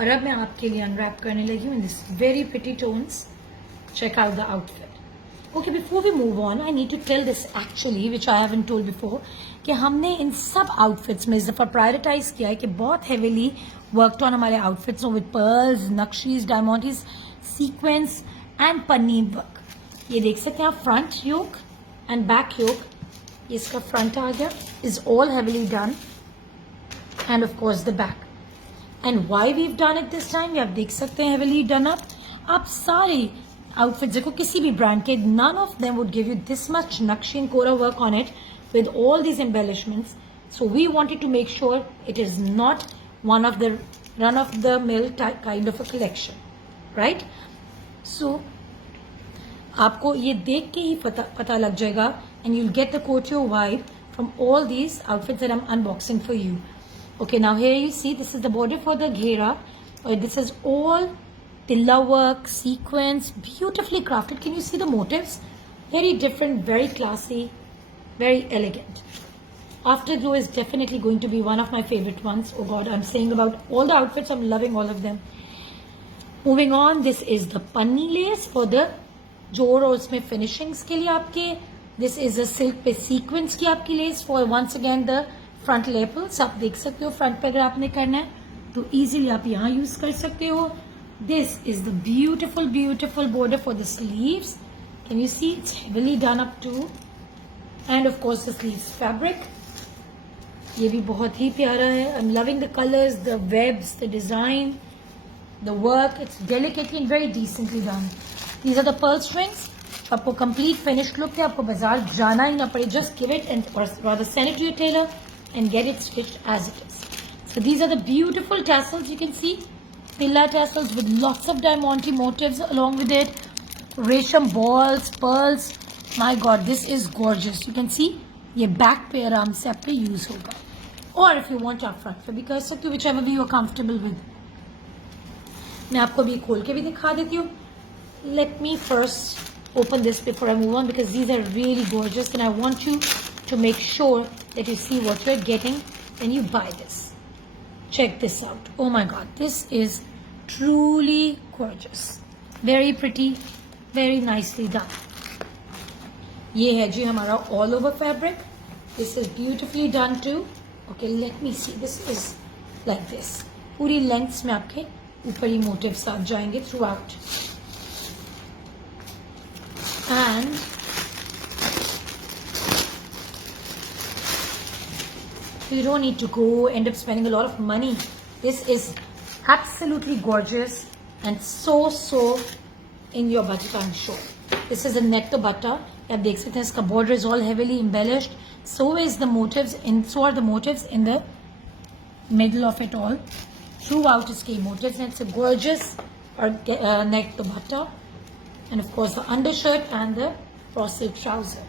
और अब मैं आपके लिए अनरैप करने लगी हूँ in this very pretty tones. Check out the outfit. Okay, before we move on, I need to tell this actually, which I haven't told before, कि हमने इन सब outfits में इस दफ़ा प्रायोरिटाइज किया है कि बहुत heavily worked on हमारे outfits with pearls, नक्शीज, डायमंड्स, sequence and पन्नी work. ये देख सकते हैं आप front yoke and back yoke. ये इसका front आ गया, is all heavily done, and of course the back. And why we've done it this time, ये आप देख सकते हैं heavily done up. आप सारे outfits देखो किसी भी brand के, none of them would give you this much nakshi and kora work on it with all these embellishments. So we wanted to make sure it is not one of the run-of-the-mill type kind of a collection, right? So आपको ये देख के ही पता लग जाएगा, and you'll get the couture vibe from all these outfits that I'm unboxing for you. Okay, now here you see this is the border for the ghera. This is all tilla work, sequence, beautifully crafted. Can you see the motifs? Very different, very classy, very elegant. Afterglow is definitely going to be one of my favorite ones. Oh God, I'm saying about all the outfits, I'm loving all of them. Moving on, this is the panni lace for the जोर और उसमें finishings के लिए आपके. This is a silk पे sequence की आपकी lace for once again the front lapels. आप देख सकते हो front पे अगर आपने करना है तो easily आप यहाँ use कर सकते हो. This is the beautiful, beautiful border for the sleeves. Can you see? It's heavily done up too. And of course the sleeves fabric. ये भी बहुत ही प्यारा है. I'm loving the colors, the webs, the design, the work. It's delicately and very decently done. These are the pearl strings. आपको complete finished look है. आपको बाजार जाना ही ना पड़े. Just give it and or rather send it to your tailor and get it stitched as it is. So these are the beautiful tassels you can see. Tilla tassels with lots of diamante motifs along with it. Resham balls, pearls. My God, this is gorgeous. You can see ये back पे आराम से आपके use होगा. Or if you want up front पे भी कर सकते हो, whichever way you are comfortable with. मैं आपको अभी खोल के भी दिखा देती हूँ. Let me first open this before I move on because these are really gorgeous and I want you to make sure that you see what you're getting when you buy this. Check this out. Oh my God, this is truly gorgeous. Very pretty, very nicely done. ये है जी हमारा all over fabric. This is beautifully done too. Okay, let me see. This is like this. पूरी lengths में आपके ऊपरी motifs आ जाएंगे throughout. And you don't need to go end up spending a lot of money. This is absolutely gorgeous and so in your budget, I'm sure. This is a net to butter. आप देख सकते हैं इसका border is all heavily embellished. So are the motifs in the middle of it all. Throughout its key motifs, and it's a gorgeous neck to butter. And of course the undershirt and the raw silk trouser.